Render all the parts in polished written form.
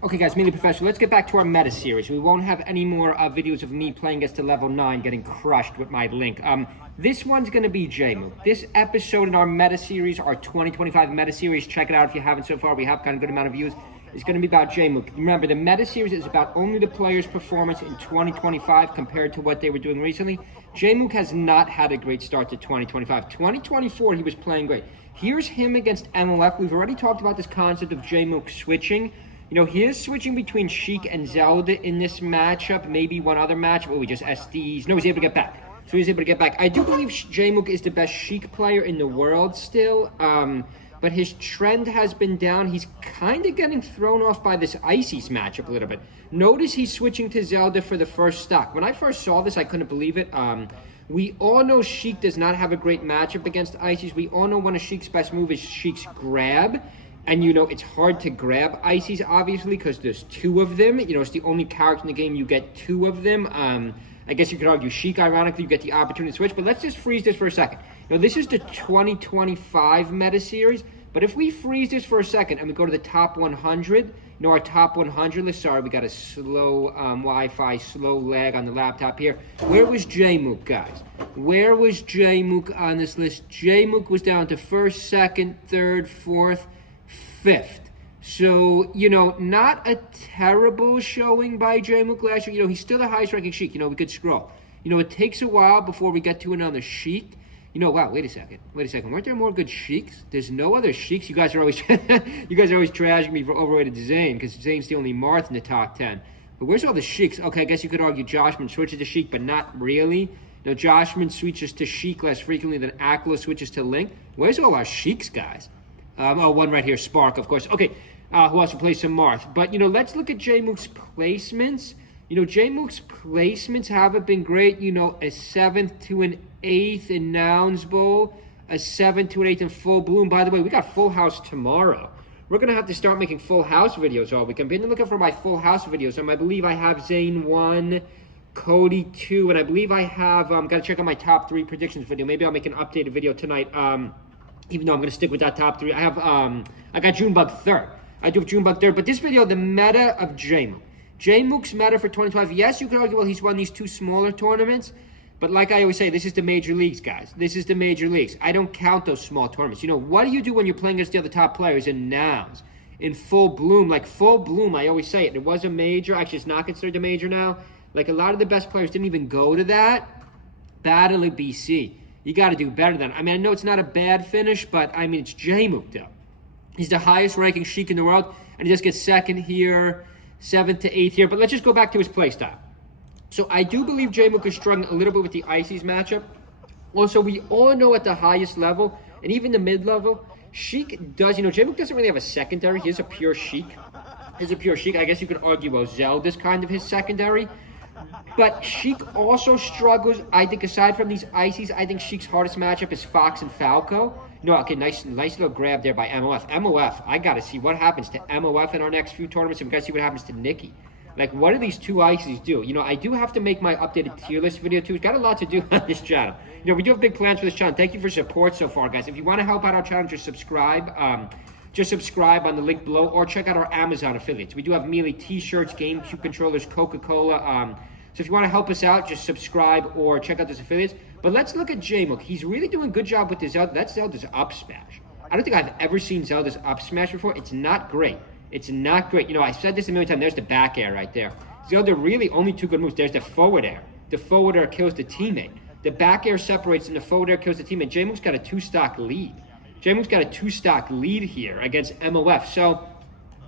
Okay guys, Melee Professional, let's get back to our meta series. We won't have any more videos of me playing us to level 9 getting crushed with my link. This one's going to be JMOOK. This episode in our meta series, our 2025 meta series, check it out if you haven't so far, we have kind of good amount of views, is going to be about JMOOK. Remember, the meta series is about only the player's performance in 2025 compared to what they were doing recently. JMOOK has not had a great start to 2025. 2024, he was playing great. Here's him against MOF. We've already talked about this concept of JMOOK switching. You know, he is switching between Sheik and Zelda in this matchup. Maybe one other matchup. Oh, he just SDs. No, he's able to get back. So he's able to get back. I do believe JMOOK is the best Sheik player in the world still. But his trend has been down. He's kind of getting thrown off by this Ices matchup a little bit. Notice he's switching to Zelda for the first stock. When I first saw this, I couldn't believe it. We all know Sheik does not have a great matchup against Ices. We all know one of Sheik's best moves is Sheik's grab. And, you know, it's hard to grab Ices, obviously, because there's two of them. You know, it's the only character in the game you get two of them. I guess you could argue Sheik, ironically, you get the opportunity to switch. But let's just freeze this for a second. Now, this is the 2025 meta series. But if we freeze this for a second and we go to the top 100, you know, our top 100 list, sorry, we got a slow Wi-Fi, slow lag on the laptop here. Where was JMOOK, guys? Where was JMOOK on this list? JMOOK was down to first, second, third, fourth, fifth. So, you know, not a terrible showing by JMOOK last year. You know, he's still the highest ranking Sheik. You know, we could scroll. You know, it takes a while before we get to another Sheik. You know, wow, wait a second. Weren't there more good Sheiks? There's no other Sheiks. You guys are always trashing me for overrated Zane, because Zane's the only Marth in the top 10. But where's all the Sheiks? Okay, I guess you could argue Joshman switches to Sheik, but not really. You know, Joshman switches to Sheik less frequently than Aklo switches to Link. Where's all our Sheiks, guys? Oh, one right here, Spark, of course. Okay, who else will play some Marth? But, you know, let's look at JMOOK's placements. You know, JMOOK's placements haven't been great. You know, a 7th to an 8th in Nouns Bowl, a 7th to an 8th in Full Bloom. By the way, we got Full House tomorrow. We're going to have to start making Full House videos all weekend. Been looking for my Full House videos. I believe I have Zane 1, Cody 2, and I believe I have, got to check out my top 3 predictions video. Maybe I'll make an updated video tonight. Even though I'm going to stick with that top 3. I have, I got Junebug 3rd. I do have Junebug 3rd. But this video, the meta of JMOOK. JMOOK's meta for 2025. Yes, you could argue, well, he's won these 2 smaller tournaments. But like I always say, this is the major leagues, guys. This is the major leagues. I don't count those small tournaments. You know, what do you do when you're playing against the other top players in Nouns? In Full Bloom. Like, Full Bloom, I always say it. It was a major. Actually, it's not considered a major now. Like, a lot of the best players didn't even go to that. Battle of BC. You got to do better than that. I mean, I know it's not a bad finish, but, I mean, it's JMOOK, though. He's the highest-ranking Sheik in the world, and he just gets 2nd here, 7th to 8th here. But let's just go back to his playstyle. So I do believe JMOOK is struggling a little bit with the Ices matchup. Also, we all know at the highest level, and even the mid-level, Sheik does, you know, JMOOK doesn't really have a secondary. He is a pure Sheik. He's a pure Sheik. I guess you could argue, well, Zelda's kind of his secondary. But Sheik also struggles. I think aside from these Ices, I think Sheik's hardest matchup is Fox and Falco. You know, okay, nice little grab there by MOF. MOF, I got to see what happens to MOF in our next few tournaments, and we got to see what happens to Nikki. Like, what do these 2 Ices do? You know, I do have to make my updated tier list video, too. It's got a lot to do on this channel. You know, we do have big plans for this channel. Thank you for support so far, guys. If you want to help out our channel, just subscribe. Just subscribe on the link below, or check out our Amazon affiliates. We do have Melee t-shirts, GameCube controllers, Coca-Cola. So if you want to help us out, just subscribe or check out those affiliates. But let's look at JMOOK. He's really doing a good job with the Zelda. That's Zelda's up smash. I don't think I've ever seen Zelda's up smash before. It's not great. It's not great. You know, I've said this a million times. There's the back air right there. Zelda really only 2 good moves. There's the forward air. The forward air kills the teammate. The back air separates and the forward air kills the teammate. JMOOK's got a 2-stock lead. JMOOK's got a 2-stock lead here against MOF. So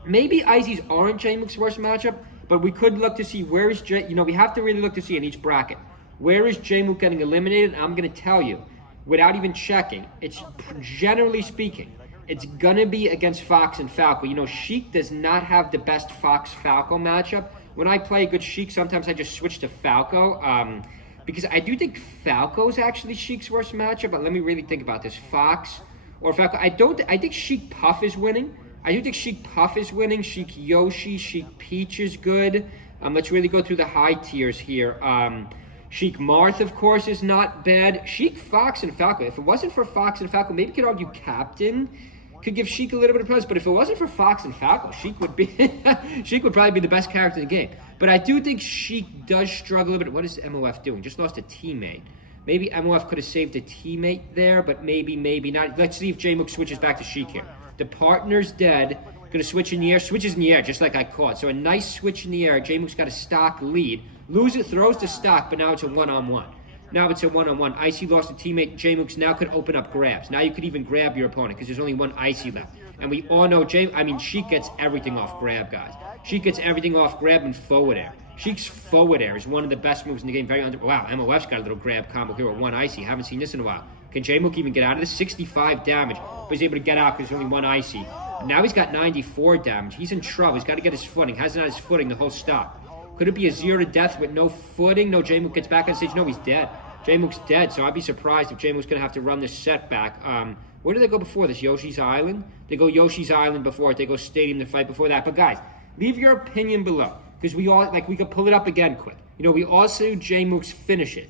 maybe Ices aren't JMOOK's worst matchup, but we could look to see where is you know, we have to really look to see in each bracket. Where is JMOOK getting eliminated? And I'm going to tell you, without even checking, it's generally speaking, it's going to be against Fox and Falco. You know, Sheik does not have the best Fox-Falco matchup. When I play a good Sheik, sometimes I just switch to Falco. Because I do think Falco is actually Sheik's worst matchup. But let me really think about this. Fox or Falco. I think Sheik Puff is winning. I do think Sheik Puff is winning. Sheik Yoshi, Sheik Peach is good. Let's really go through the high tiers here. Sheik Marth, of course, is not bad. Sheik Fox and Falco. If it wasn't for Fox and Falco, maybe you could argue Captain could give Sheik a little bit of presence, but if it wasn't for Fox and Falco, Sheik would be Sheik would probably be the best character in the game. But I do think Sheik does struggle a bit. What is MOF doing? Just lost a teammate. Maybe MOF could have saved a teammate there, but maybe not. Let's see if JMOOK switches back to Sheik here. The partner's dead. Gonna switch in the air. Switches in the air, just like I caught. So a nice switch in the air. JMOOK's got a stock lead. Loses, throws the stock, but now it's a one-on-one. Now it's a one-on-one. Icy lost a teammate. JMOOK's now could open up grabs. Now you could even grab your opponent because there's only one Icy left. And we all know Sheik gets everything off grab, guys. Sheik gets everything off grab and forward air. Sheik's forward air is one of the best moves in the game. Wow, MOF's got a little grab combo here with one Icy. Haven't seen this in a while. Can JMOOK even get out of this? 65 damage, but he's able to get out because there's only one Icy. Now he's got 94 damage. He's in trouble. He's got to get his footing. Hasn't had his footing the whole stop. Could it be a 0 to death with no footing? No, JMOOK gets back on stage. No, he's dead. JMOOK's dead, so I'd be surprised if JMOOK's going to have to run this setback. Where do they go before this? Yoshi's Island? They go Yoshi's Island before it. They go Stadium to fight before that. But guys, leave your opinion below because we could pull it up again quick. You know, we also JMOOK's finishes.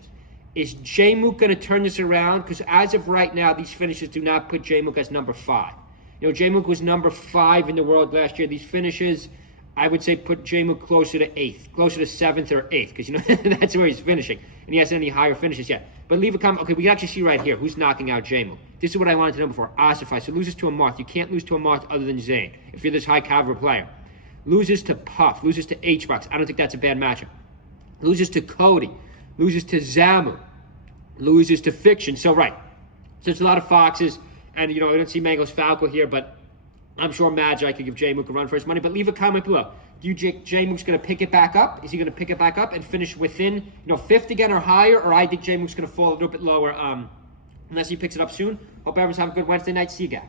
Is JMOOK going to turn this around? Because as of right now, these finishes do not put JMOOK as number 5. You know, JMOOK was number 5 in the world last year. These finishes, I would say, put JMOOK closer to 8th, closer to 7th or 8th, because, you know, that's where he's finishing. And he hasn't any higher finishes yet. But leave a comment. Okay, we can actually see right here who's knocking out JMOOK. This is what I wanted to know before. Ossify. So loses to a Marth. You can't lose to a Marth other than Zane if you're this high caliber player. Loses to Puff. Loses to H-Box. I don't think that's a bad matchup. Loses to Cody. Loses to Zamu. Loses to Fiction. So, right. So it's a lot of Foxes. And, you know, I don't see Mango's Falco here, but I'm sure Magi could give JMOOK a run for his money. But leave a comment below. Do you think JMOOK's going to pick it back up? Is he going to pick it back up and finish within, you know, 5th again or higher? Or I think JMOOK's going to fall a little bit lower unless he picks it up soon. Hope everyone's having a good Wednesday night. See you guys.